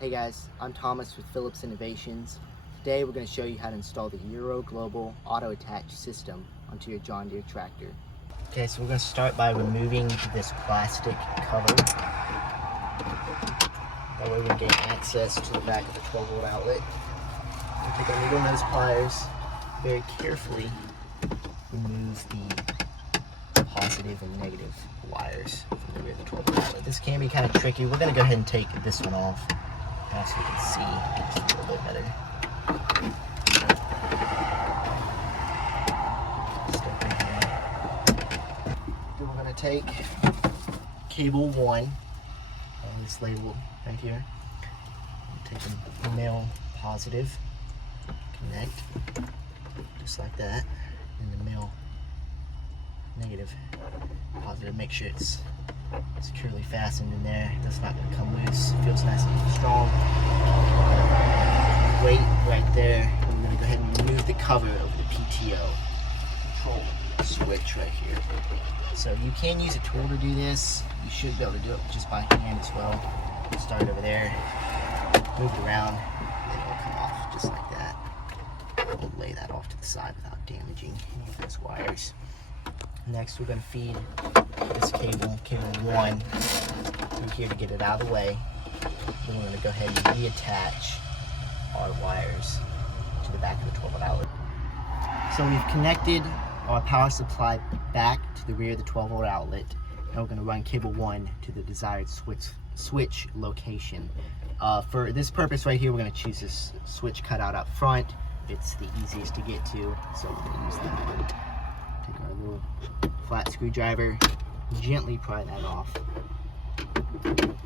Hey guys, I'm Thomas with Phillips Innovations. Today we're going to show you how to install the Euro Global Auto Attach system onto your John Deere tractor. Okay, so we're going to start by removing this plastic cover. That way we can gain access to the back of the 12-volt outlet. We'll take our needle nose pliers, very carefully remove the positive and negative wires from the rear of the 12-volt outlet. This can be kind of tricky. We're going to go ahead and take this one off, so you can see just a little bit better. Step in here. Then we're going to take cable 1, this label right here. Take a male positive, connect, just like that, and the male negative positive. Make sure it's securely fastened in there. That's not going to come loose. Feels nice and strong. Weight right there. We're going to go ahead and remove the cover of the PTO control switch right here. So you can use a tool to do this. You should be able to do it just by hand as well. Start over there, move it around, and then it'll come off just like that. We'll lay that off to the side without damaging any of those wires. Next, we're going to feed this cable 1, through here to get it out of the way. Then we're going to go ahead and reattach our wires to the back of the 12-volt outlet. So we've connected our power supply back to the rear of the 12-volt outlet. Now we're going to run cable 1 to the desired switch location. For this purpose right here, we're going to choose this switch cutout up front. It's the easiest to get to, so we're going to use that one. Take our little flat screwdriver, gently pry that off.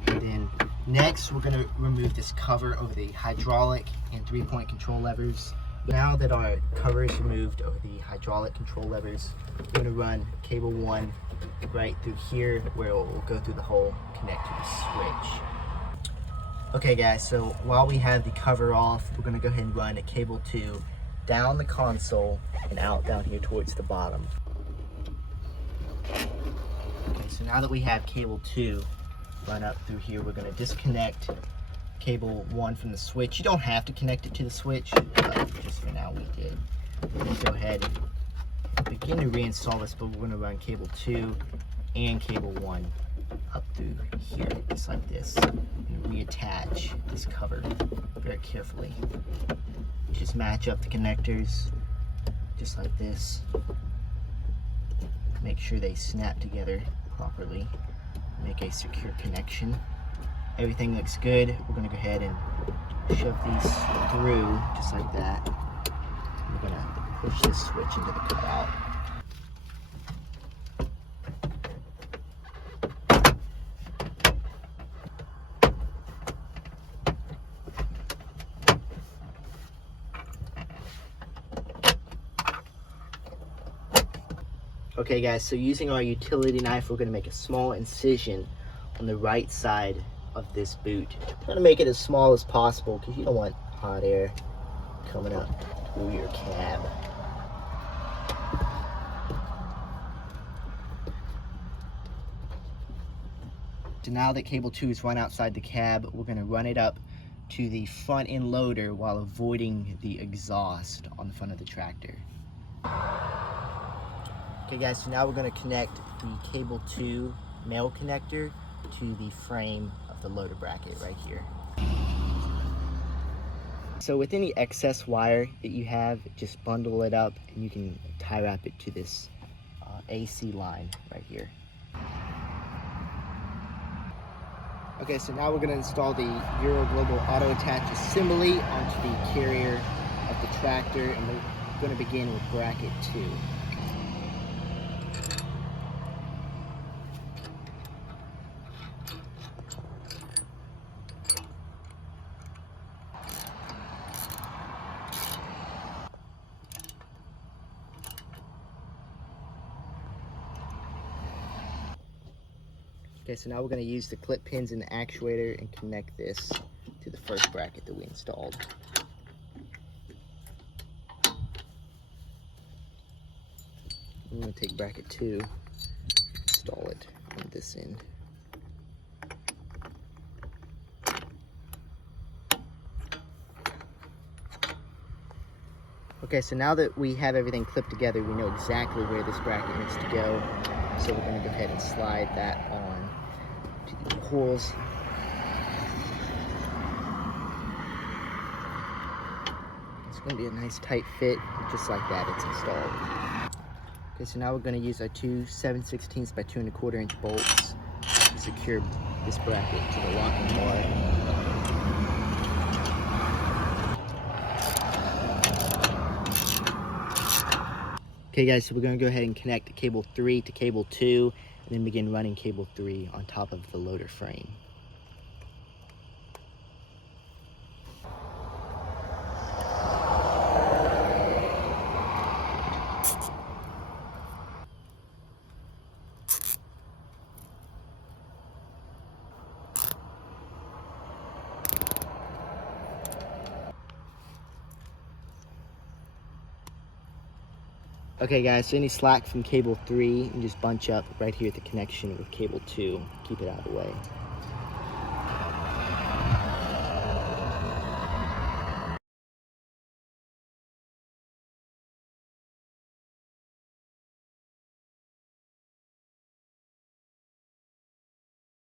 And then next, we're going to remove this cover over the hydraulic and 3-point control levers. Now that our cover is removed over the hydraulic control levers, we're going to run cable 1 right through here where it will go through the hole, connect to the switch. Okay guys, so while we have the cover off, we're going to go ahead and run a cable 2 down the console and out down here towards the bottom. Okay, so now that we have cable 2 run up through here, we're going to disconnect cable 1 from the switch. You don't have to connect it to the switch, but just for now we did. We're going to go ahead and begin to reinstall this, but we're going to run cable 2 and cable 1 up through here, just like this, and reattach this cover very carefully. Just match up the connectors, just like this. Make sure they snap together properly. Make a secure connection. Everything looks good. We're going to go ahead and shove these through, just like that. We're going to push this switch into the cutout. Okay guys, so using our utility knife, we're going to make a small incision on the right side of this boot. We're going to make it as small as possible because you don't want hot air coming up through your cab. So now that cable 2 is run outside the cab, we're going to run it up to the front end loader while avoiding the exhaust on the front of the tractor. Okay guys, so now we're going to connect the cable 2 male connector to the frame of the loader bracket right here. So with any excess wire that you have, just bundle it up and you can tie wrap it to this AC line right here. Okay, so now we're going to install the Euro Global Auto Attach assembly onto the carrier of the tractor, and we're going to begin with bracket 2. Okay, so now we're going to use the clip pins in the actuator and connect this to the first bracket that we installed. I'm going to take bracket 2, install it on this end. Okay, so now that we have everything clipped together, we know exactly where this bracket needs to go. So we're going to go ahead and slide that on to the holes. It's going to be a nice tight fit, just like that, it's installed. Okay, so now we're going to use our two 7/16 by 2 1/4 inch bolts to secure this bracket to the locking bar. Okay guys, so we're going to go ahead and connect cable 3 to cable 2 and then begin running cable 3 on top of the loader frame. Okay guys, so any slack from cable 3, you just bunch up right here at the connection with cable 2. Keep it out of the way.